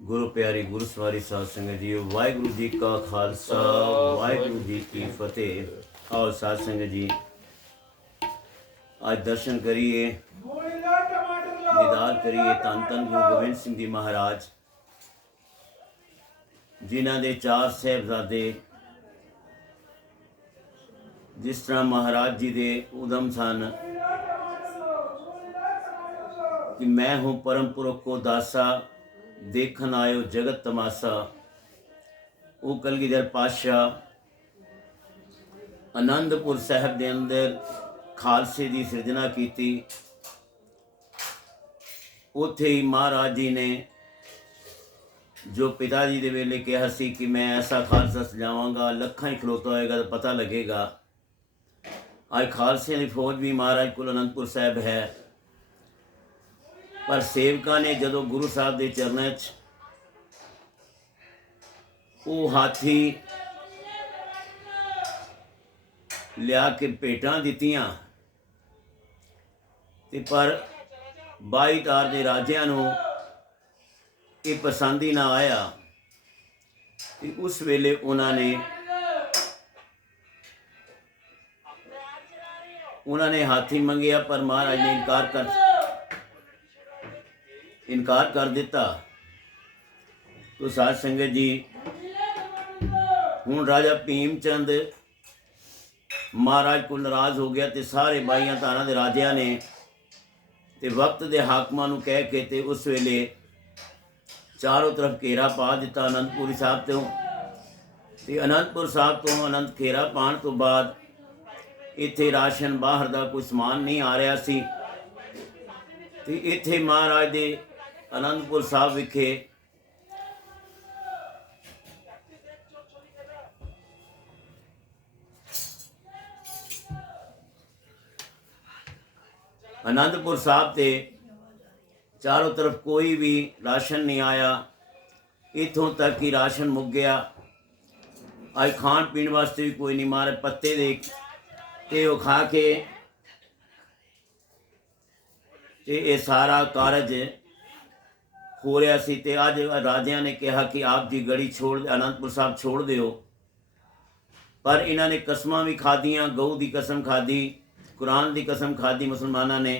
गुरु प्यारी गुरु सवारी साध संगत जी, वाहिगुरु जी का खालसा वाहिगुरु जी की फतेह। आओ साध संगत जी, आज दर्शन करिए, दीदार करिए धन धन गुरु गोबिंद सिंह जी महाराज, जिन्हों के 4 साहिबजादे जिस तरह महाराज जी के उदम सन कि मैं हूँ परम पुरख को दासा, देखन आयो जगत तमाशा। वो कलगीधर पातशाह आनंदपुर साहब के अंदर खालसे की सिरजना की। उत्थे ही महाराज जी ने जो पिता जी के वेले कहा सी कि मैं ऐसा खालसा सजावांगा, लखा ही खलोता होएगा तो पता लगेगा। आज खालसे की फौज भी महाराज को आनंदपुर साहब है, पर सेवका ने जदों गुरु साहब के चरणों च वो हाथी लिया के भेटां दित्तियां, ते पर 22 तार के राजियां नूं ये पसंद ही ना आया। ते उस वेले उन्होंने हाथी मंगिया, पर महाराज ने इनकार कर दिता। तो साध संगत जी, हुण राजा भीमचंद महाराज को नाराज हो गया, तो सारे 22 तारां दे राजियां ने ते वक्त के हाकमां नूं कह के ते उस वेले चारों तरफ घेरा पा दिता आनंदपुरी साहब तो। ते आनंदपुर साहब तो आनंद घेरा पाने तो बाद इत्थे राशन बाहर का कोई समान नहीं आ रहा सी। ते इत्थे महाराज दे आनंदपुर साहब विखे आनंदपुर साहब ते चारों तरफ कोई भी राशन नहीं आया। इथों तक कि राशन मुक गया। आज खान पीन वास्ते भी कोई नहीं, मारे पत्ते दे ते वो खा के ते ये सारा कारज हो रहा सी। ते अज राजिया ने कहा कि आप जी गढ़ी छोड़, आनंदपुर साहब छोड़ दिओ, पर इन्होंने कसमां भी खादियां, गऊ की कसम खादी, कुरान की कसम खादी मुसलमाना ने।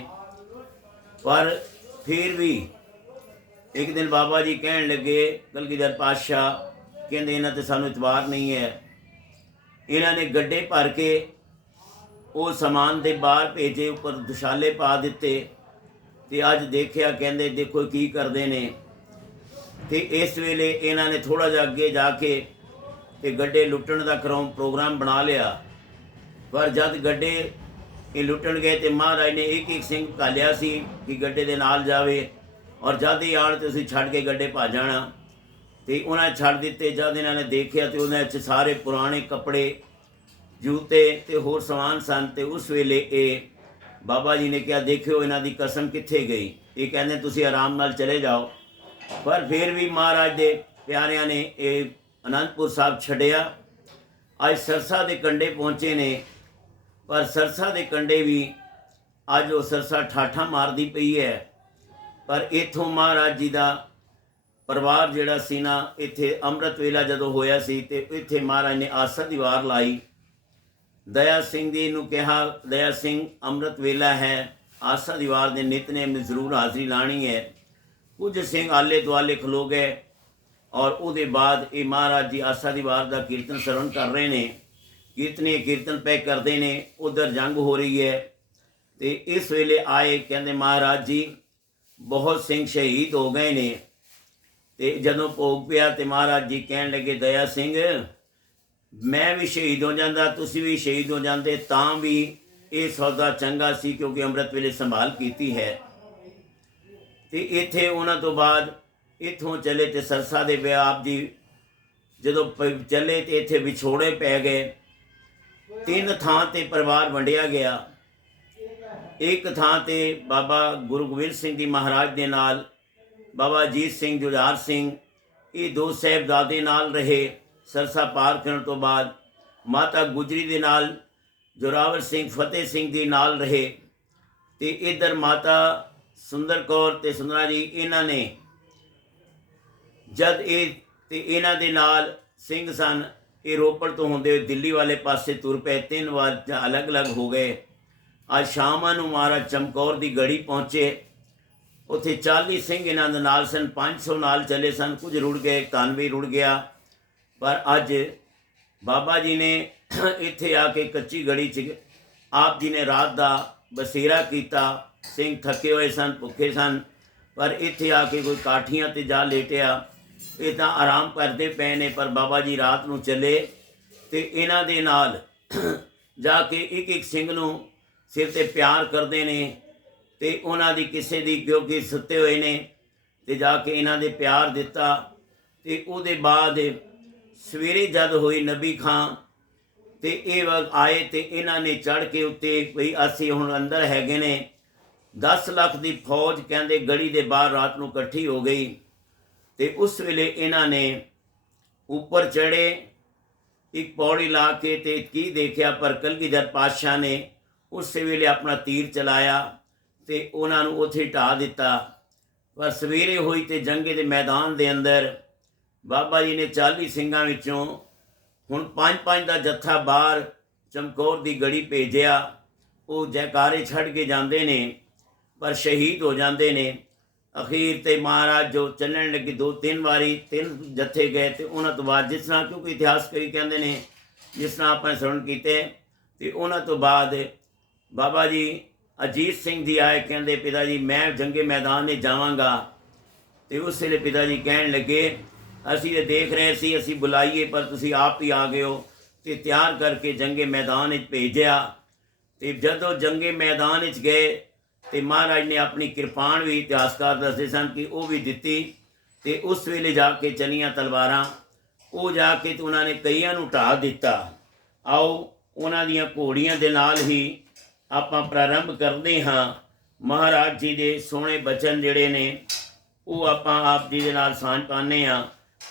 पर फिर भी एक दिन बाबा जी कहन लगे, कलगीधर पातशाह कहते इन्हों तो सानू इतबार नहीं है। इन्होंने गड्ढे भर के वो समान के बाहर भेजे, उपर दुशाले पा दिते। ते अज देखिया कहते देखो की करते हैं। तो इस वेले इन्होंने थोड़ा जा अगे जाके ते गड्ढे लुट्टण का प्रोग्राम बना लिया। पर जब गड्ढे ये लुट्टण गए तो महाराज ने एक सिंह घालिया सी कि गड्ढे के नाल जावे, और जद ही आण तो छड़ के गड्ढे भज जाना। तो उन्हें छड़ दिते। जब इन्होंने देखिया तो उन्हें सारे पुराने कपड़े, जूते ते होर समान सन। तो उस वेले ये बाबा जी ने कहा देखियो इन्हों की कसम कित्थे गई। ये कहते तुसीं आराम नाल चले जाओ। पर फिर भी महाराज के प्यारिਆਂ ने ये आनंदपुर साहब छड्डिया। अज सरसा के कंढे पहुँचे ने, पर सरसा के कंढे भी अज वो सरसा ठाठा मारती पई है। पर इत्थों महाराज जी का परिवार जिहड़ा सी ना, इत्थे अमृत वेला जदों होया सी ते इत्थे महाराज ने आसा दी वार लाई। दया सिंह जी नूं कहा, दया सिंह अमृत वेला है, आसा दी वार दे नितनेम में जरूर हाज़री लानी है। कुछ सिंह आले दुआले खलो गए, और उसके बाद ये महाराज जी आसा दी वार का कीर्तन श्रवण कर रहे हैं। कीर्तनी कीर्तन पे करते हैं, उधर जंग हो रही है। तो इस वेले आए, कहते महाराज जी बहुत सिंह शहीद हो गए ने। तो जदों भोग पिया तो महाराज जी कहन लगे दया सिंह मैं भी शहीद हो जाता, तुसी भी शहीद हो जाते, तां भी ये सौदा चंगा सी क्योंकि अमृत वेले संभाल की है। तो इत्थे उन्हां तो बाद इत्थों चले तो सरसा दे विआह आप जी जदों चले तो इत्थे विछोड़े पै गए। 3 थां ते परिवार वंडिया गया। एक थां ते बाबा गुरु गोबिंद सिंह जी महाराज दे नाल बाबा अजीत सिंह, जुझार सिंह, ये 2 साहिबजादे नाल रहे। सरसा पार करने तो बाद माता गुजरी दे नाल जोरावर सिंह, फतेह सिंह जी नाल रहे। ਤੇ ਇੱਧਰ ਮਾਤਾ ਸੁੰਦਰ ਕੌਰ ਤੇ ਸੁੰਦਰਾ ਜੀ ਇਹਨਾਂ ਨੇ ਜਦ ਇਹ ਤੇ ਇਹਨਾਂ ਦੇ ਨਾਲ ਸਿੰਘ ਸਨ, ਇਹ ਰੋਪੜ ਤੋਂ ਹੁੰਦੇ ਹੋਏ ਦਿੱਲੀ ਵਾਲੇ ਪਾਸੇ ਤੁਰ ਪਏ। 3 ਵਾਰ ਅਲੱਗ-ਅਲੱਗ ਹੋ ਗਏ। ਅੱਜ ਸ਼ਾਮਾਂ ਨੂੰ ਮਹਾਰਾਜ ਚਮਕੌਰ ਦੀ ਗੜੀ ਪਹੁੰਚੇ। ਉੱਥੇ 40 ਸਿੰਘ ਇਹਨਾਂ ਦੇ ਨਾਲ ਸਨ, 500 ਨਾਲ ਚੱਲੇ ਸਨ। ਕੁਝ ਰੁੜ ਗਏ, ਧਨ ਵੀ ਰੁੜ ਗਿਆ। ਪਰ ਅੱਜ ਬਾਬਾ ਜੀ ਨੇ ਇੱਥੇ ਆ ਕੇ ਕੱਚੀ ਗੜੀ 'ਚ ਆਪ ਜੀ ਨੇ ਰਾਤ ਦਾ ਬਸੇਰਾ ਕੀਤਾ। ਸਿੰਘ ਥੱਕੇ ਹੋਏ ਸਨ, ਭੁੱਖੇ ਸਨ, ਪਰ ਇੱਥੇ ਆ ਕੇ ਕੋਈ ਕਾਠੀਆਂ 'ਤੇ ਜਾ ਲੇਟਿਆ। ਇਹ ਤਾਂ ਆਰਾਮ ਕਰਦੇ ਪਏ ਨੇ, ਪਰ ਬਾਬਾ ਜੀ ਰਾਤ ਨੂੰ ਚੱਲੇ ਤੇ ਇਹਨਾਂ ਦੇ ਨਾਲ ਜਾ ਕੇ ਇੱਕ ਸਿੰਘ ਨੂੰ ਸਿਰ 'ਤੇ ਪਿਆਰ ਕਰਦੇ ਨੇ ਤੇ ਉਹਨਾਂ ਦੀ ਕਿਸੇ ਦੀ, ਕਿਉਂਕਿ ਸੁੱਤੇ ਹੋਏ ਨੇ, ਤੇ ਜਾ ਕੇ ਇਹਨਾਂ ਦੇ ਪਿਆਰ ਦਿੱਤਾ। ਤੇ ਉਹਦੇ ਬਾਅਦ ਸਵੇਰੇ ਜਦ ਹੋਈ ਨਬੀ ਖਾਂ ਤੇ ਇਹ ਆਏ ਤੇ ਇਹਨਾਂ ਨੇ ਚੜ੍ਹ ਕੇ ਉੱਤੇ ਵੀ ਅਸੀਂ ਹੁਣ ਅੰਦਰ ਹੈਗੇ ਨੇ। 10 ਲੱਖ ਦੀ ਫੌਜ ਕਹਿੰਦੇ ਗੜੀ ਦੇ ਬਾਹਰ ਰਾਤ ਨੂੰ ਇਕੱਠੀ ਹੋ ਗਈ। ਤੇ ਉਸ ਵੇਲੇ ਇਹਨਾਂ ਨੇ ਉੱਪਰ ਚੜ੍ਹੇ, ਇੱਕ ਪੌੜੀ ਲਾ ਕੇ, ਤੇ ਕੀ ਦੇਖਿਆ, ਪਰ ਕਲਗੀਧਰ ਪਾਤਸ਼ਾਹ ਨੇ ਉਸ ਵੇਲੇ ਆਪਣਾ ਤੀਰ ਚਲਾਇਆ ਤੇ ਉਹਨਾਂ ਨੂੰ ਉੱਥੇ ਢਾਹ ਦਿੱਤਾ। ਪਰ ਸਵੇਰੇ ਹੋਈ ਤੇ ਜੰਗੇ ਦੇ ਮੈਦਾਨ ਦੇ ਅੰਦਰ ਬਾਬਾ ਜੀ ਨੇ 40 ਸਿੰਘਾਂ ਵਿੱਚੋਂ ਹੁਣ 5-5 ਦਾ ਜੱਥਾ ਬਾਹਰ ਚਮਕੌਰ ਦੀ ਗੜੀ ਭੇਜਿਆ। ਉਹ ਜੈਕਾਰੇ ਛੱਡ ਕੇ ਜਾਂਦੇ ਨੇ, ਪਰ ਸ਼ਹੀਦ ਹੋ ਜਾਂਦੇ ਨੇ। ਅਖੀਰ ਤੇ ਮਹਾਰਾਜ ਜੋ ਚੱਲਣ ਲੱਗੇ 2-3 ਵਾਰੀ 3 ਜੱਥੇ ਗਏ ਤੇ ਉਹਨਾਂ ਤੋਂ ਬਾਅਦ, ਜਿਸ ਤਰ੍ਹਾਂ ਕਿਉਂਕਿ ਇਤਿਹਾਸਕਾਰੀ ਕਹਿੰਦੇ ਨੇ, ਜਿਸ ਤਰ੍ਹਾਂ ਆਪਾਂ ਸਰਵਣ ਕੀਤੇ, ਤੇ ਉਹਨਾਂ ਤੋਂ ਬਾਅਦ ਬਾਬਾ ਜੀ ਅਜੀਤ ਸਿੰਘ ਜੀ ਆਏ। ਕਹਿੰਦੇ ਪਿਤਾ ਜੀ ਮੈਂ ਜੰਗੇ ਮੈਦਾਨ 'ਤੇ ਜਾਵਾਂਗਾ। ਤੇ ਉਸ ਵੇਲੇ ਪਿਤਾ ਜੀ ਕਹਿਣ ਲੱਗੇ ਅਸੀਂ ਤਾਂ ਦੇਖ ਰਹੇ ਸੀ ਅਸੀਂ ਬੁਲਾਈਏ, ਪਰ ਤੁਸੀਂ ਆਪ ਹੀ ਆ ਗਏ ਹੋ। ਤੇ ਤਿਆਰ ਕਰਕੇ ਜੰਗੇ ਮੈਦਾਨ ਵਿੱਚ ਭੇਜਿਆ। ਤੇ ਜਦੋਂ ਜੰਗੇ ਮੈਦਾਨ ਵਿੱਚ ਗਏ ਤੇ ਮਹਾਰਾਜ ਨੇ ਆਪਣੀ ਕਿਰਪਾਨ ਵੀ, ਇਤਿਹਾਸਕਾਰ ਦੱਸਦੇ ਸਨ ਕਿ ਉਹ ਵੀ ਦਿੱਤੀ। ਤੇ ਉਸ ਵੇਲੇ ਜਾ ਕੇ ਚਲੀਆਂ ਤਲਵਾਰਾਂ, ਉਹ ਜਾ ਕੇ ਤੇ ਉਹਨਾਂ ਨੇ ਕਈਆਂ ਨੂੰ ਢਾਹ ਦਿੱਤਾ। ਆਓ ਉਹਨਾਂ ਦੀਆਂ ਘੋੜੀਆਂ ਦੇ ਨਾਲ ਹੀ ਆਪਾਂ ਪ੍ਰਾਰੰਭ ਕਰਦੇ ਹਾਂ। ਮਹਾਰਾਜ ਜੀ ਦੇ ਸੋਹਣੇ ਬਚਨ ਜਿਹੜੇ ਨੇ ਉਹ ਆਪਾਂ ਆਪ ਜੀ ਦੇ ਨਾਲ ਸਾਂਝ ਪਾਉਂਦੇ ਹਾਂ।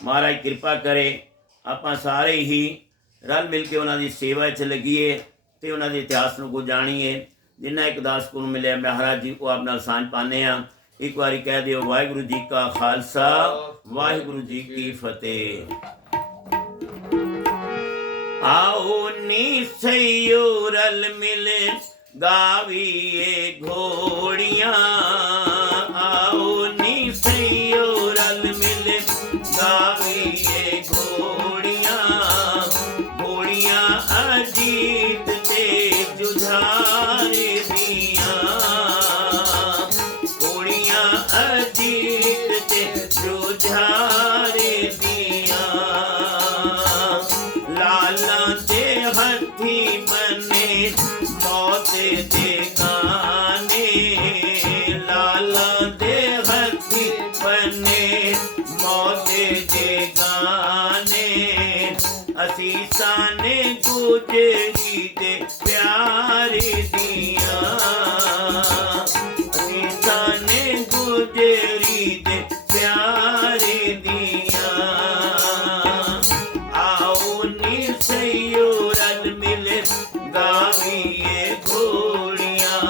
ਮਹਾਰਾਜ ਕਿਰਪਾ ਕਰੇ ਆਪਾਂ ਸਾਰੇ ਹੀ ਰਲ ਮਿਲ ਕੇ ਉਹਨਾਂ ਦੀ ਸੇਵਾ 'ਚ ਲੱਗੀਏ ਤੇ ਉਹਨਾਂ ਦੇ ਇਤਿਹਾਸ ਨੂੰ ਕੋ ਜਾਣੀਏ। ਜਿੰਨਾ ਇੱਕ ਦਾਸ ਨੂੰ ਮਿਲਿਆ ਮਹਾਰਾਜ ਜੀ ਉਹ ਆਪ ਨਾਲ ਸਾਂਝ ਪਾਉਂਦੇ ਹਾਂ। ਇੱਕ ਵਾਰੀ ਕਹਿ ਦਿਓ ਵਾਹਿਗੁਰੂ ਜੀ ਕਾ ਖਾਲਸਾ, ਵਾਹਿਗੁਰੂ ਜੀ ਕੀ ਫਤਿਹ। आओ निसयो रल मिले गाविए घोड़ियाँ, आओ निसयो रल मिले गाविए घोड़ियाँ, घोड़ियाँ अजीत ते जुझारे दियाँ, घोड़ियाँ अजीत ते जुझारे दियाँ, लाला दे हथी बने मौत दे गाने, लाला दे हथी बने मौत दे गाने, असीसा ने गुजरी दे प्यारे दिया, असीसा ने गुजरी दे प्यारे दिया। गाविए घोड़ियाँ,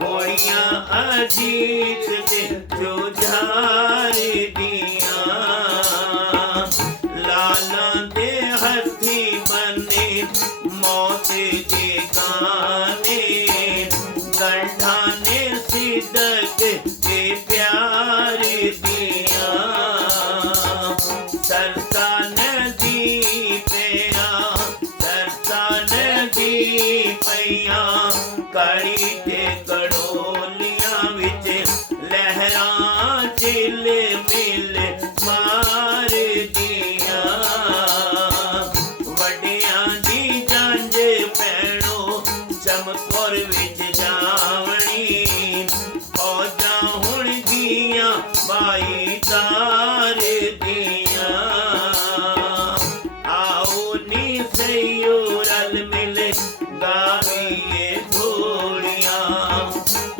घोड़ियाँ अजीत दे जुझारे दियाँ, लाला दे हथी बने मौत दे गाने, कंठा ने सिदक के प्यारे दियाँ, सरसा नदी पेरा पईयां कड़ी ते गड़ोलियां विच लहरां चिल मिल मार दियां, वड्डियां दी जंज पैणो चमकौर विच जावणी, फौजां हुण दियां बाई तार दियां, आओ नी सईयो रल मिले गाविए घोड़ियाँ,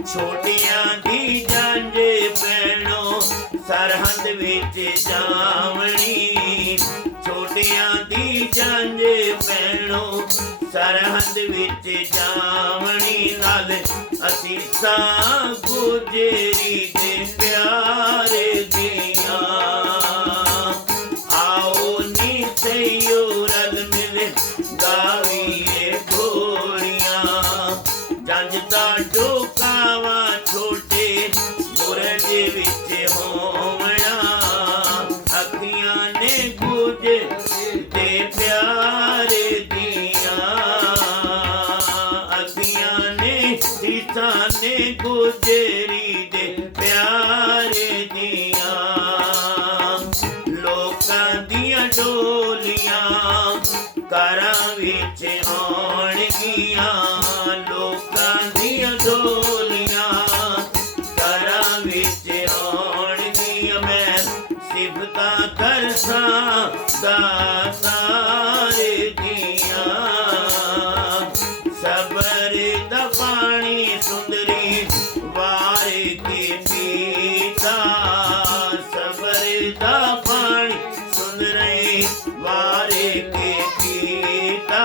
छोटियां दी जंज पैणो सरहद विच जावणी, छोटियां दी जंज पैणो सरहद विच जावणी, नाल असी ਸੀਸਾਂ ਗੁਜਰੀ ਦੇ ਪਿਆਰੇ ਦੀਆਂ। आओ नी सैयो रल मिल गावीए घोड़ियां। जंज दा डोकावा छोटे बुरज विच होवना। अखियां ने गुज ते प्यारे दियां। अखियां ने सीसां ने गुजरी दे प्यारे दियां। डोलियां घरां विच आउणगियां। लोकां दियां डोलियां घरां विच आउणगियां। मैं सिफतां करसां दातार दियां। सबर दा पानी सुंदरी वार के पीता। सबर दा पानी वारे के पीता।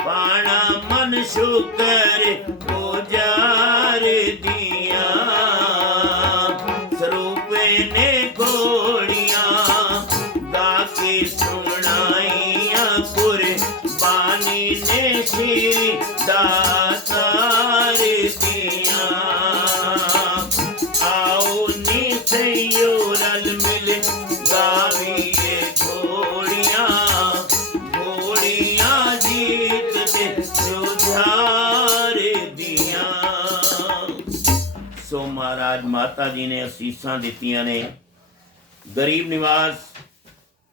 पाना मन शुकर गुजार दिया। स्वरूपे ने घोड़ियां गा के सुनाइया। कुर्बानी ने श्री दातार दिया। आओ नी सैयो रल मिल गावीए घोड़ियां। घोड़ियां जीत ते जुझार दियां। सो महाराज माता जी ने असीसां दित्तियां ने। गरीब निवास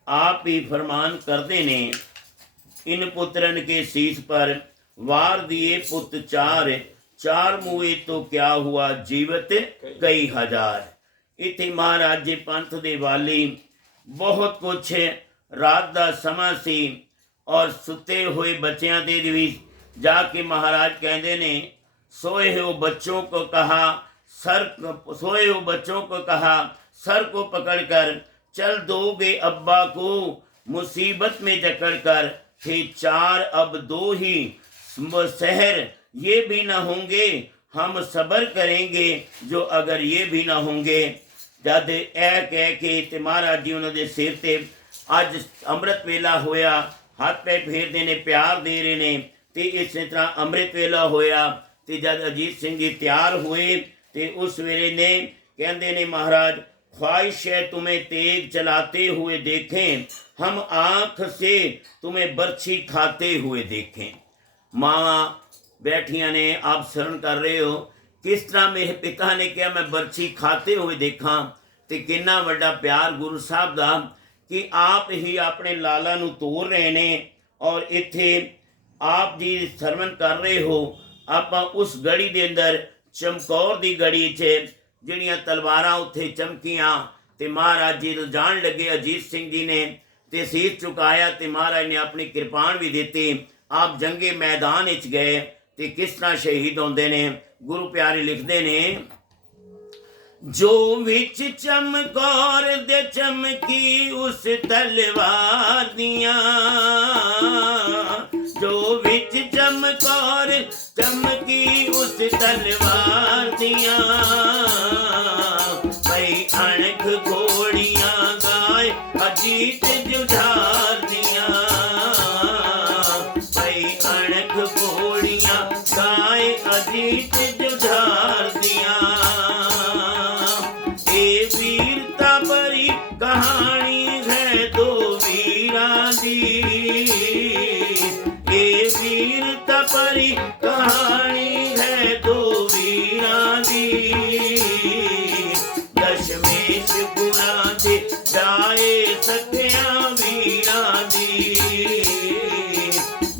आप ही फरमान करते ने। इन पुत्रन के शीश पर वार दिए पुत चार। चार मुए तो क्या हुआ जीवत कई हजार। इत्थे महाराज जी पंथ दे वाली बहुत कुछ रात दा समा सी और सुते हुए बच्चों दे भी जाके महाराज कहते ने सोए हो बच्चों को कहा सर। सोए हो बच्चों को कहा सर को पकड़कर चल दोगे अब्बा को मुसीबत में जकड़ कर। थे चार अब दो ही शहर ये भी ना होंगे। हम सब्र करेंगे जो अगर ये भी ना होंगे। जद ए कह के ते महाराज जी उन्होंने सिर ते अज अमृत वेला होया। हाथ पैर फेरते ने प्यार दे रहे ने। ते इस तरह अमृत वेला होया। ते जद अजीत सिंह जी तैयार हुए ते उस वेले ने कहते ने महाराज ख्वाहिश है तुम्हें तेग चलाते हुए देखें। हम आँख से तुम्हें बर्छी खाते हुए देखें। माँ बैठियां ने आप शरण कर रहे हो। किस तरह मेरे पिता ने कहा मैं बर्छी खाते हुए देखा। तो कितना वड्डा प्यार गुरु साहब का कि आप ही अपने लाला नू तोड़ रहे ने और इत्थे आप जी सरवण कर रहे हो। आप उस गढ़ी के अंदर चमकौर की गढ़ी च जिहड़ियां तलवारां उत्थे चमकियां ते महाराज जी तो जान लगे। अजीत सिंह जी ने ते शीश चुकाया ते महाराज ने अपनी कृपान भी दी। आप जंगे मैदान विच गए ते किस तरह शहीद होंदे ने। गुरु प्यारे लिखते ने जो विच चमकौर दे चमकी उस तलवार दियां। जो विच चमकौर चमकी उस तलवार दियां। भई अणख घोड़ियां गाय अजीत जुझार दियां। भई अणख घोड़ियां गाय अजीत जुझार दियां। ए वीरता भरी कहानी है दो वीरां दी। ए वीरता भरी कहानी है दो वीरां दी। दशमेश गुरां दे जाए सखियां वीरां दी।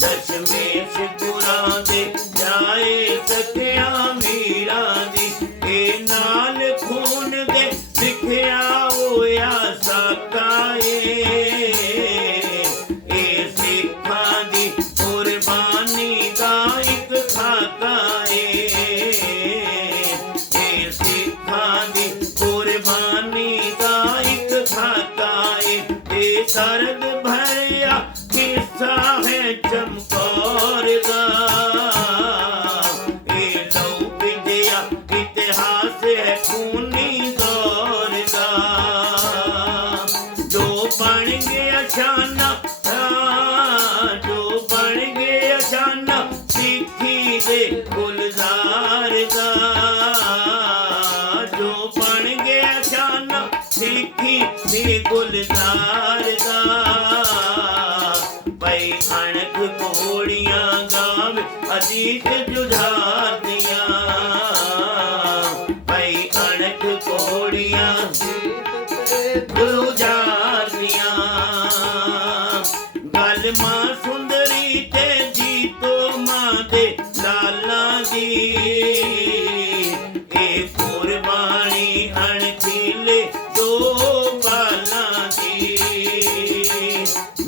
दशमेश गुरां दे जाए सखियां वीरां दी। ए नाल खून दे लिखिया होया साकाए। ए सिखां दी कुर्बानी दा इक खाका ए ਅਜੀਤ ਜੁਝਾਰਦੀਆਂ, ਪਈ ਅਣਖ ਘੋੜੀਆਂ ਜੁਝਾਰਦੀਆਂ। ਗੱਲ ਮਾਂ ਸੁੰਦਰੀ ਤੇ ਜੀਤੋ ਮਾਂ ਦੇ ਲਾਲਾਂ ਦੀ, ਇਹ ਕੁਰਬਾਨੀ ਅਣਖੀਲੇ ਦੋ ਬਾਲਾਂ ਦੀ।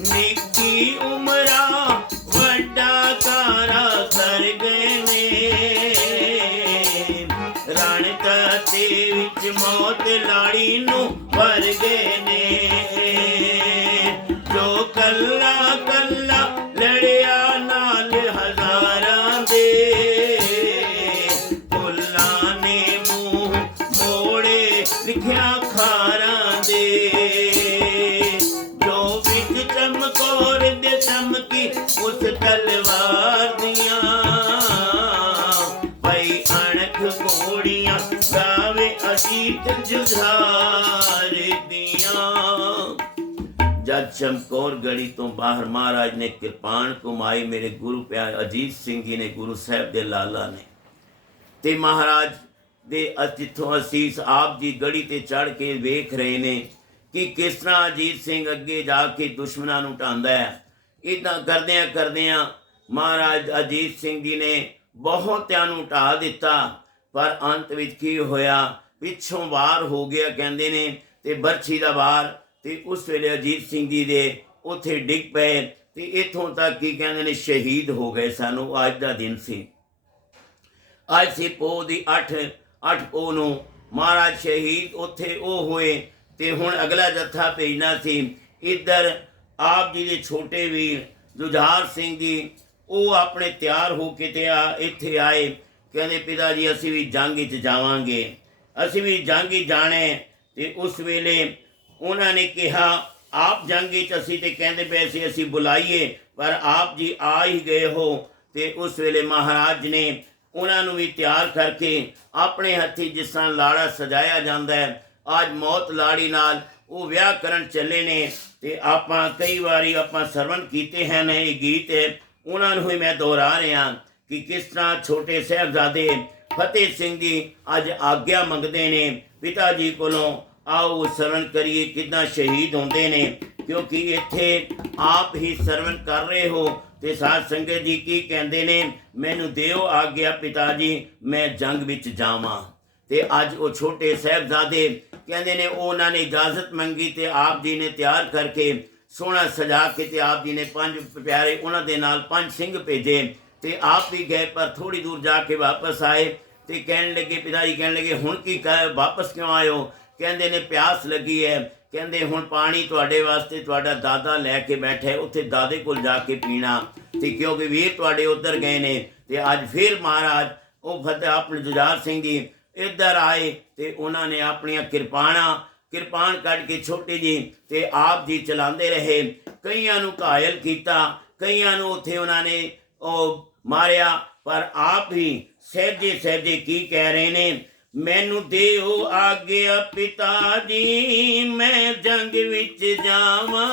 ਨਿੱਕੀ ਉਮਰਾਂ ਵੱਡਾ ਕਾਰਾ ਕਰ ਗਏ ਨੇ, ਰਣ ਤੇ ਵਿੱਚ ਮੌਤ ਲਾੜੀ ਨੂੰ ਵਰ ਗਏ ਨੇ। ਜੋ ਕੱਲਾ ਕੱਲਾ ਲੜਿਆ ਨਾਲ ਹਜ਼ਾਰਾਂ ਦੇ, ਫੁੱਲਾਂ ਨੇ ਮੂੰਹ ਮੋੜੇ ਲਿਖਿਆ ਖਾਰਾਂ ਦੇ। ਜੋ ਵਿੱਚ ਚਮਕੌਰ ਦੇ ਚਮਕੀ ਉਸ ਤਲਵਾਰ ਦੀਆਂ, ਪਈ ਅਣਖ ਘੋੜੀਆਂ ਗਾਵੇ ਅਜੀਤ ਜੁਝਾਰ ਦੀਆਂ। ਜਦ ਚਮਕੌਰ ਗੜੀ ਤੋਂ ਬਾਹਰ ਮਹਾਰਾਜ ਨੇ ਕਿਰਪਾਨ ਘੁਮਾਈ, ਮੇਰੇ ਗੁਰੂ ਪਿਆਰੇ ਅਜੀਤ ਸਿੰਘ ਜੀ ਨੇ, ਗੁਰੂ ਸਾਹਿਬ ਦੇ ਲਾਲਾ ਨੇ, ਤੇ ਮਹਾਰਾਜ ਦੇ ਜਿੱਥੋਂ ਅਸੀਸ ਆਪ ਜੀ ਗੜੀ ਤੇ ਚੜ੍ਹ ਕੇ ਵੇਖ ਰਹੇ ਨੇ ਕਿ ਕਿਸ ਤਰ੍ਹਾਂ ਅਜੀਤ ਸਿੰਘ ਅੱਗੇ ਜਾ ਕੇ ਦੁਸ਼ਮਣਾਂ ਨੂੰ ਢਾਂਦਾ ਹੈ। ਇੱਦਾਂ ਕਰਦਿਆਂ ਕਰਦਿਆਂ ਮਹਾਰਾਜ ਅਜੀਤ ਸਿੰਘ ਜੀ ਨੇ ਬਹੁਤਿਆਂ ਨੂੰ ਢਾ ਦਿੱਤਾ, ਪਰ ਅੰਤ ਵਿੱਚ ਕੀ ਹੋਇਆ, ਪਿੱਛੋਂ ਵਾਰ ਹੋ ਗਿਆ ਕਹਿੰਦੇ ਨੇ, ਤੇ ਬਰਛੀ ਦਾ ਵਾਰ, ਤੇ ਉਸ ਵੇਲੇ ਅਜੀਤ ਸਿੰਘ ਜੀ ਦੇ ਉੱਥੇ ਡਿੱਗ ਪਏ, ਤੇ ਇੱਥੋਂ ਤੱਕ ਕੀ ਕਹਿੰਦੇ ਨੇ ਸ਼ਹੀਦ ਹੋ ਗਏ ਸਨ। ਉਹ ਅੱਜ ਦਾ ਦਿਨ ਸੀ, ਅੱਜ ਸੀ ਪੋਹ ਦੀ 8 ਪੋਹ ਨੂੰ ਮਹਾਰਾਜ ਸ਼ਹੀਦ ਉੱਥੇ ਉਹ ਹੋਏ। ਤੇ ਹੁਣ ਅਗਲਾ ਜੱਥਾ ਭੇਜਣਾ ਸੀ। ਇੱਧਰ ਆਪ ਜੀ ਦੇ ਛੋਟੇ ਵੀਰ ਜੁਝਾਰ ਸਿੰਘ ਜੀ, ਉਹ ਆਪਣੇ ਤਿਆਰ ਹੋ ਕੇ ਤੇ ਇੱਥੇ ਆਏ। ਕਹਿੰਦੇ ਪਿਤਾ ਜੀ ਅਸੀਂ ਵੀ ਜੰਗ ਵਿੱਚ ਜਾਵਾਂਗੇ, ਅਸੀਂ ਵੀ ਜੰਗ ਵਿੱਚ ਜਾਣੇ। ਤੇ ਉਸ ਵੇਲੇ ਉਹਨਾਂ ਨੇ ਕਿਹਾ ਆਪ ਜੰਗ ਵਿੱਚ, ਅਸੀਂ ਤੇ ਕਹਿੰਦੇ ਪਏ ਸੀ ਅਸੀਂ ਬੁਲਾਈਏ, ਪਰ ਆਪ ਜੀ ਆ ਹੀ ਗਏ ਹੋ। ਤੇ ਉਸ ਵੇਲੇ ਮਹਾਰਾਜ ਨੇ ਉਹਨਾਂ ਨੂੰ ਵੀ ਤਿਆਰ ਕਰਕੇ ਆਪਣੇ ਹੱਥੀਂ ਜਿਸ ਤਰ੍ਹਾਂ ਲਾੜਾ ਸਜਾਇਆ ਜਾਂਦਾ ਹੈ, ਅੱਜ ਮੌਤ ਲਾੜੀ ਨਾਲ ਉਹ ਵਿਆਹ ਕਰਨ ਚੱਲੇ ਨੇ। ਤੇ ਆਪਾਂ ਕਈ ਵਾਰੀ ਆਪਾਂ ਸਰਵਣ ਕੀਤੇ ਹਨ ਇਹ ਗੀਤ, ਉਹਨਾਂ ਨੂੰ ਹੀ ਮੈਂ ਦੁਹਰਾ ਰਿਹਾ ਕਿ ਕਿਸ ਤਰ੍ਹਾਂ ਛੋਟੇ ਸਾਹਿਬਜ਼ਾਦੇ ਫਤਿਹ ਸਿੰਘ ਜੀ ਅੱਜ ਆਗਿਆ ਮੰਗਦੇ ਨੇ ਪਿਤਾ ਜੀ ਕੋਲੋਂ, ਆਓ ਸਰਵਣ ਕਰੀਏ ਕਿੱਦਾਂ ਸ਼ਹੀਦ ਹੁੰਦੇ ਨੇ। ਕਿਉਂਕਿ ਇੱਥੇ ਆਪ ਹੀ ਸਰਵਣ ਕਰ ਰਹੇ ਹੋ ਤੇ ਸਾਧ ਸੰਗਤ ਜੀ ਕੀ ਕਹਿੰਦੇ ਨੇ, ਮੈਨੂੰ ਦਿਓ ਆਗਿਆ ਪਿਤਾ ਜੀ ਮੈਂ ਜੰਗ ਵਿੱਚ ਜਾਵਾਂ। ਤੇ ਅੱਜ ਉਹ ਛੋਟੇ ਸਾਹਿਬਜ਼ਾਦੇ ਕਹਿੰਦੇ ਨੇ, ਉਹਨਾਂ ਨੇ ਇਜਾਜ਼ਤ ਮੰਗੀ ਤੇ ਆਪ ਜੀ ਨੇ ਤਿਆਰ ਕਰਕੇ ਸੋਹਣਾ ਸਜਾ ਕੇ, ਤੇ ਆਪ ਜੀ ਨੇ 5 ਪਿਆਰੇ ਉਹਨਾਂ ਦੇ ਨਾਲ 5 ਸਿੰਘ ਭੇਜੇ। ਤੇ ਆਪ ਵੀ ਗਏ, ਪਰ ਥੋੜੀ ਦੂਰ ਜਾ ਕੇ ਵਾਪਸ ਆਏ ਤੇ ਕਹਿਣ ਲੱਗੇ, ਪਿਤਾ ਜੀ ਕਹਿਣ ਲੱਗੇ ਹੁਣ ਕੀ ਵਾਪਸ ਕਿਉਂ ਆਇਓ? ਕਹਿੰਦੇ ਨੇ ਪਿਆਸ ਲੱਗੀ ਹੈ। ਕਹਿੰਦੇ ਹੁਣ ਪਾਣੀ ਤੁਹਾਡੇ ਵਾਸਤੇ ਤੁਹਾਡਾ ਦਾਦਾ ਲੈ ਕੇ ਬੈਠਾ, ਉੱਥੇ ਦਾਦੇ ਕੋਲ ਜਾ ਕੇ ਪੀਣਾ। ਤੇ ਕਿਉਂਕਿ ਵੀਰ ਤੁਹਾਡੇ ਉੱਧਰ ਗਏ ਨੇ। ਤੇ ਅੱਜ ਫਿਰ ਮਹਾਰਾਜ ਉਹ ਫਤਿਹ ਆਪਣੇ ਜੁਝਾਰ ਸਿੰਘ ਜੀ ਇੱਧਰ ਆਏ, ਤੇ ਉਹਨਾਂ ਨੇ ਆਪਣੀਆਂ ਕਿਰਪਾਨ ਕੱਢ ਕੇ ਛੋਟੀ ਜੀ ਤੇ ਆਪ ਜੀ ਚਲਾਉਂਦੇ ਰਹੇ। ਕਈਆਂ ਨੂੰ ਘਾਇਲ ਕੀਤਾ, ਕਈਆਂ ਨੂੰ ਉੱਥੇ ਉਹਨਾਂ ਨੇ ਉਹ ਮਾਰਿਆ, ਪਰ ਆਪ ਹੀ ਸਹਿਜੇ ਕੀ ਕਹਿ ਰਹੇ ਨੇ, ਮੈਨੂੰ ਦਿਓ ਆਗਿਆ ਪਿਤਾ ਜੀ ਮੈਂ ਜੰਗ ਵਿੱਚ ਜਾਵਾਂ,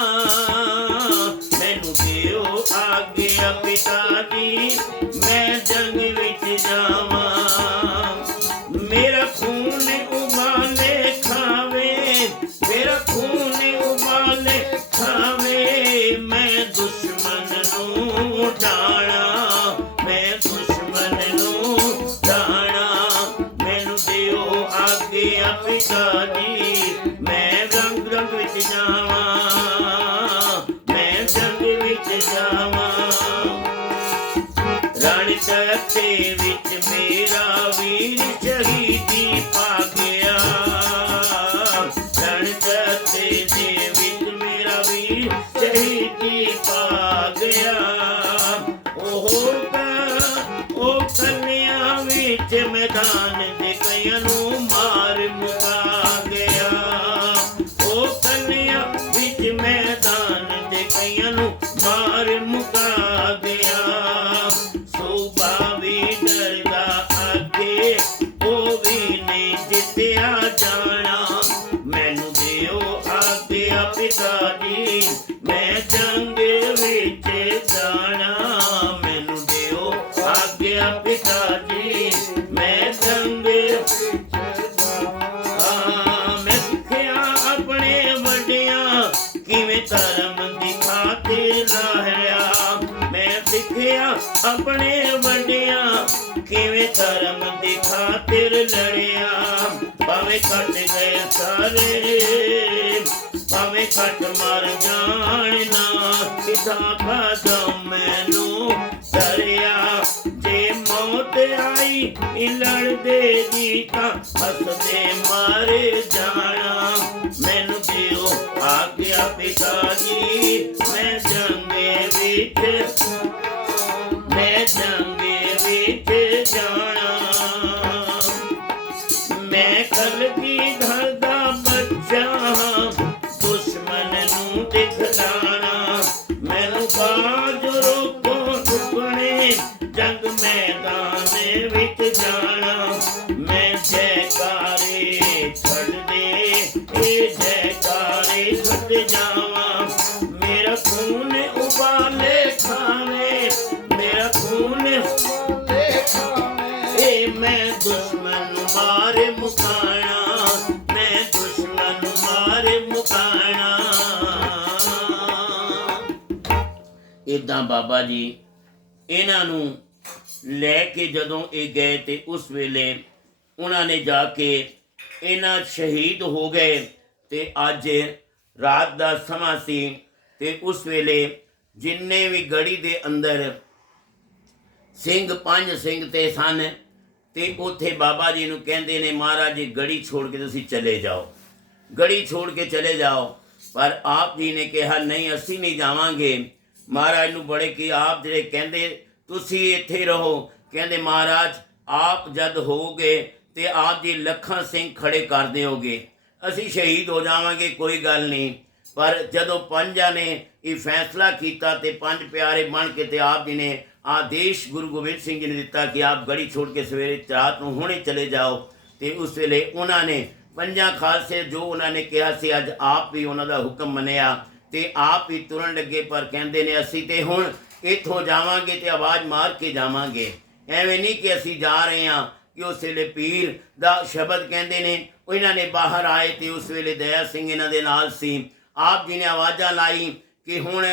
ਮੈਨੂੰ ਦਿਓ ਆਗਿਆ ਪਿਤਾ ਜੀ ਮੈਂ ਜੰਗ ਵਿੱਚ ਜਾਵਾਂ। ਮੇਰਾ ਖੂਨ ਉਬਾਲੇ ਖਾਵੇ, ਮੇਰਾ ਖੂਨ ਉਬਾਲੇ ਖਾਵੇ, ਮੈਂ ਦੁਸ਼ਮਣ ਨੂੰ ਢਾਣਾ, ਮੈਂ ਦੁਸ਼ਮਣ ਨੂੰ ਢਾਣਾ। ਮੈਨੂੰ ਦਿਓ ਆਗਿਆ ਪਿਤਾ ਜੀ ਮੈਂ ਜੰਗ ਵਿੱਚ ਜਾਵਾਂ, ਮੈਂ ਜੰਗ ਵਿੱਚ ਜਾਵਾਂ। ਰਣ ਤੇ ਵਿੱਚ ਮੇਰਾ ਵੀਰ ਸ਼ਹੀਦੀ ਪਾ ਗਿਆ, ਰਣ ਤੇ ਦੇ ਵਿੱਚ ਮੇਰਾ ਵੀਰ ਸ਼ਹੀਦੀ ਪਾ ਗਿਆ। ਉਹ ਕੰਨਿਆਂ ਵਿੱਚ ਮੈਦਾਨ ਦੇ ਕਈਆਂ ਨੂੰ ਮਾਰ ਮੁਕਾ ਗਿਆ, ਉਹ ਕੰਨਿਆਂ ਵਿੱਚ ਮੈਦਾਨ ਦੇ ਕਈਆਂ ਨੂੰ ਮਾਰ ਮੁਕਾ ਗਿਆ। ਸੂਬਾ ਵੀ ਡਰਦਾ ਅੱਗੇ ਉਹ ਵੀ ਨਹੀਂ ਜਿੱਤਿਆ ਜਾਣਾ, ਮੈਨੂੰ ਦਿਓ ਆਗਿਆ ਪਿਤਾ ਜੀ ਮੈਂ ਜੰਗ ਵਿੱਚ ਜਾਣਾ, ਮੈਨੂੰ ਦਿਓ ਆਗਿਆ अपने वड्डिया किवें धर्म दी खातिर लड़िया। भावें कट गए सारे भावें कट मर जान ना किथा कदम मैनू धरिया। जे मौत आई लड़दे गीता हसदे मारे जाना। मैनू दिओ आज्ञा पिता जी मैं जंगे विच जाना। मैं कलगी घर दा बच्चा दुश्मन नू दिखलाना। मैनू बाज रोको टुकने जंग मैदान विच जाना। मैं जयकारे छड़ दे जयकारे छड़ जावा। मेरा खून उबाले खावे मेरा खून मैं दुश्मन मारे मुकाना। मैं दुश्मन मारे मुकाना। इदां बाबा जी इन्हां नूं लै के जदों ये गए तो उस वेले उन्होंने जाके इन्हां शहीद हो गए। तो अज रात का समा सी ते उस वेले जिन्ने भी गढ़ी दे अंदर सिंह पंज सिंह ते सन ते उत्थे बाबा जी नूं कहंदे ने महाराज जी गढ़ी छोड़ के तुसीं चले जाओ गढ़ी छोड़ के चले जाओ। पर आप जी ने कहा नहीं असी नहीं जावांगे। महाराज नूं बड़े कि आप जिहड़े कहंदे तुसीं इत्थे रहो। कहंदे महाराज आप जद होगे ते आप जी लखां सिंह खड़े कर दिओगे असी शहीद हो जावांगे कोई गल नहीं। पर जदों पंजां ने ये फैसला किया तो पंज प्यारे बन के ते आप जी ने आदेश गुरु गोबिंद सिंह जी ने दिता कि आप गढ़ी छोड़ के सवेरे रात को हुणे चले जाओ। तो उस वेले उन्होंने पंजां खालसे जो उन्होंने कहा से अज आप भी उन्हों का हुक्म मनिया तो आप ही तुरन लगे। पर कहते ने असी तो हुण इत्थों जावांगे तो आवाज़ मार के जावांगे एवें नहीं कि असी जा रहे हैं। कि उस वेले पीर दा शब्द कहते ने इन्होंने बाहर आए तो उस वेले दया सिंह इन्हां दे नाल सी। आप जी ने आवाज़ा लाई कि हुण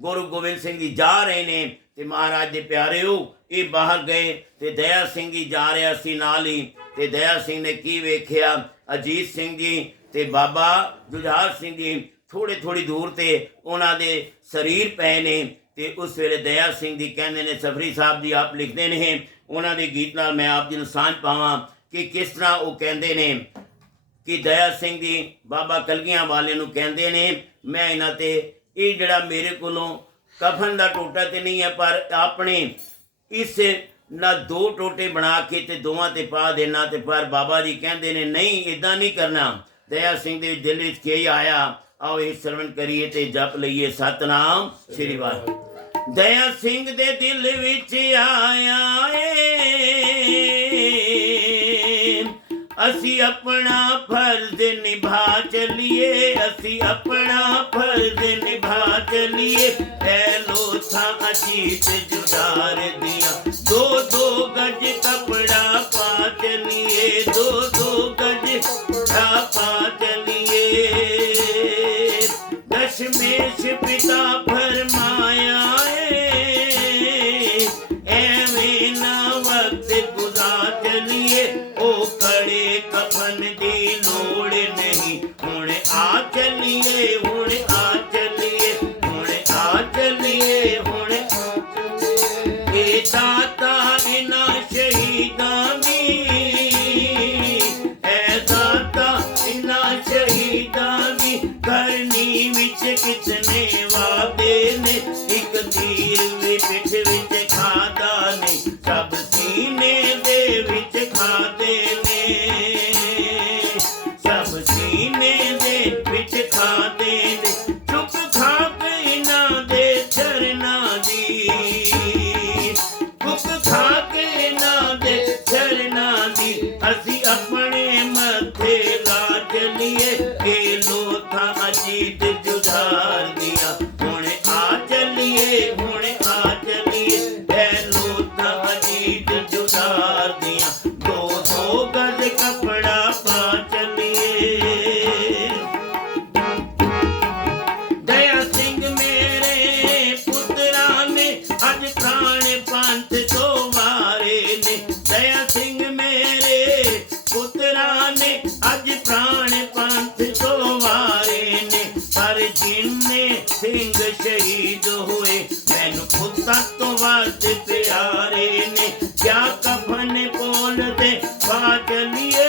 गुरु गोबिंद सिंह जी जा रहे ने ते महाराज दे प्यारे हो ये बाहर गए तो दया सिंह जी जा रहा सी नाल ही। ते दया सिंह ने की वेख्या अजीत सिंह जी ते बाबा जुझार सिंह जी थोड़ी थोड़ी दूर ते उन्हां दे शरीर पे ने। ते उस वेले दया सिंह जी कहंदे ने सफरी साहब जी आप लिखते ने उन्हां दे गीत नाल मैं आप जी नूं सांझ पावां कि किस तरह वो कहंदे ने कि दया सिंह जी बाबा कलगियां वाले नूं कहंदे ने मैं इन्हां ते ये जिहड़ा मेरे कोलों कफन का टोटा तो नहीं है पर अपने इस ना दो टोटे बना के ते दोवां ते पा देना। तो पर बाबा जी कहते ने नहीं इदां नहीं करना। दया सिंह के दिल में क्या आया आओ ये श्रवण करिए ते जप लईए सतनाम श्री वाहिगुरू। दया सिंह दे दिल विच आया असी अपना फर्ज निभा चलिए असी अपना फर्ज निभा चलिए। पहलो था अजीत जुदार दिया दो दो गज कपड़ा पा चलिए दो दो गज कपड़ा पा चलिए। दशमेश पिता फरमाया एवें ना वक्त गुजार चलिए ओ कड़े कफन दी लोड़ नहीं हुण आ चलिए हुण आ चलिए हुण आ चलिए हुण ए दाता इना शहीदां दी ए दाता इना शहीदां दी करनी विच कितने वादे ने एक तीर भी पिठ विच खादा नहीं सब सीने दे विच खादे ने। दस प्यारे ने क्या कफन बोल दे पा चलिए,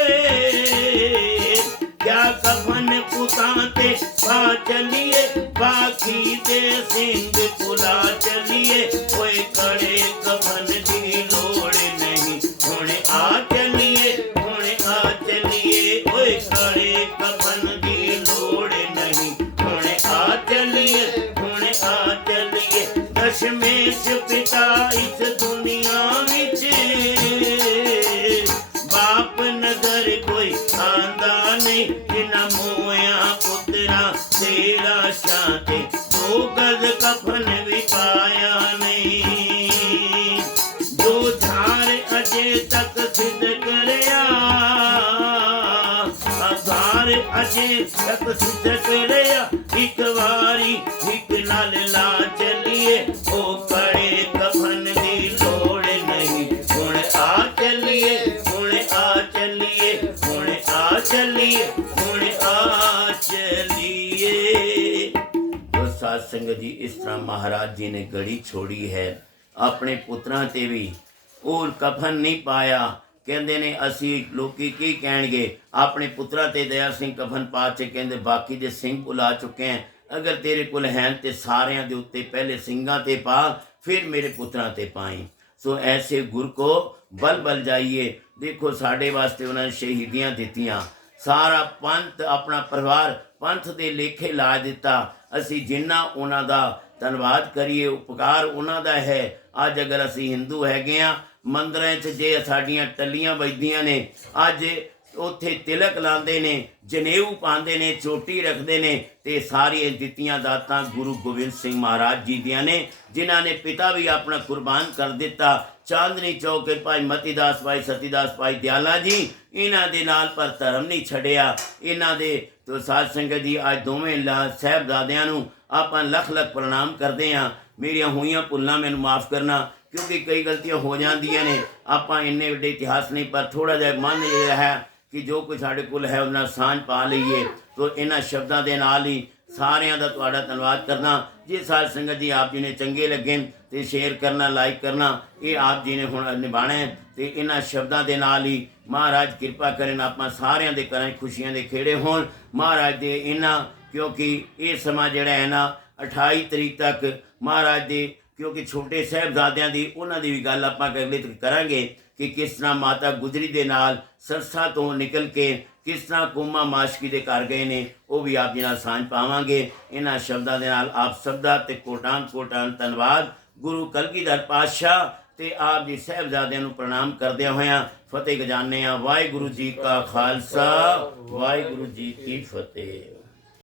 क्या कफन पुताते पा चलिए, बाकी दे सिंह पुला चलिए, कोई कड़े कफन की लोड़ नहीं, हुण आ चलिए, हुण आ चलिए, कोई कड़े कफन की लोड़ नहीं, हुण आ चलिए, हुण आ चलिए। दशमेश पिता इस दुनिया विच बाप नजर कोई आंदा नहीं, जिन्ना मोया पुत्रा तेरा शांति दो गज कफन भी पाया नहीं, जो झार अजे तक सिद्ध करया, आधार अजे तक सिद्ध करया, एक वारी एक नाल ला चलिए, ओ कड़े कफन की लोड़ नहीं, हुण आ चलिए, हुण आ चलिए, हुण आ चलिए, हुण आ चलिए। तो साध संगत जी, इस तरह महाराज जी ने गड़ी छोड़ी है, अपने पुत्रां ते भी और कफन नहीं पाया। कहते ने असी लोकी की कहणगे, अपने पुत्रा ते दया सिंह कफन पा चे, कहते बाकी दे सिंह भुला चुके हैं, अगर तेरे कोल हैं ते सारियां दे उत्ते पहले सिंगां ते पा, फिर मेरे पुत्रां ते पाई। सो ऐसे गुर को बल बल जाइए। देखो साढ़े वास्ते उन्होंने शहीदियां दित्तियां, सारा पंथ अपना परिवार पंथ दे लेखे ला दिता। असी जिन्ना उन्हां दा धन्नवाद करिए, उपकार उन्हां दा है। अज अगर असी हिंदू हैगे आ, मंदिरां 'ਚ जे साडियां टल्लियां वजदियां ने, अज उत्थे तिलक लांदे ने, जनेऊ पाते ने, चोटी रखते ने, ते सारियां दित्तियां दातां गुरु गोबिंद सिंह महाराज जी दियां ने, जिन्हां ने पिता भी अपना कुर्बान कर दिता। चांदनी चौक भाई मतीदास, भाई सतीदास, भाई दयाला जी, इन्हां दे नाल पर धर्म नहीं छड़िया। इन्हां दे तो साध संगत जी अज दोवें साहिबजादियां नूं आपां लख लख प्रणाम करते हैं। मेरिया हुईयां भुल्लां मैनूं माफ़ करना, क्योंकि कई गलतियां हो जांदियां ने। आपां इन्ने वड्डे इतिहास नहीं, पर थोड़ा जिहा मन जिहा है कि जो कुछ साढ़े कोल है उन्हां सांझ पा लईए। तो इन्हां शब्दां दे नाल ही सारियां दा तुहाडा धन्नवाद करना। जे साध संगत जी आप जी ने चंगे लगे तो शेयर करना, लाइक करना, ये आप जी ने हुण निभाना है। तो इन्हां शब्दां दे नाल ही महाराज किरपा करें, आपां सारियां दे घरां खुशियां दे खेड़े होण महाराज दे इन्हां, क्योंकि ये समा जिहड़ा है ना 28 तरीक तक महाराज दे, क्योंकि छोटे साहिबजादियां दी उन्हां दी भी गल आपां अगले करांगे कि किस तरह माता गुजरी दे नाल सरसा तो निकल के किस तरह कोमा माशकी दे घर गए ने, वो भी आप जी नाल सांझ पावांगे। इन्हां शब्दां दे नाल आप सबदा ते कोटान कोटान धन्नवाद। गुरु कलगीधर पातशाह ते आप जी साहिबजादियां नूं प्रणाम करदे होया फतेह गजाने आ। वाहिगुरू जी का खालसा, वाहिगुरू जी की फतेह।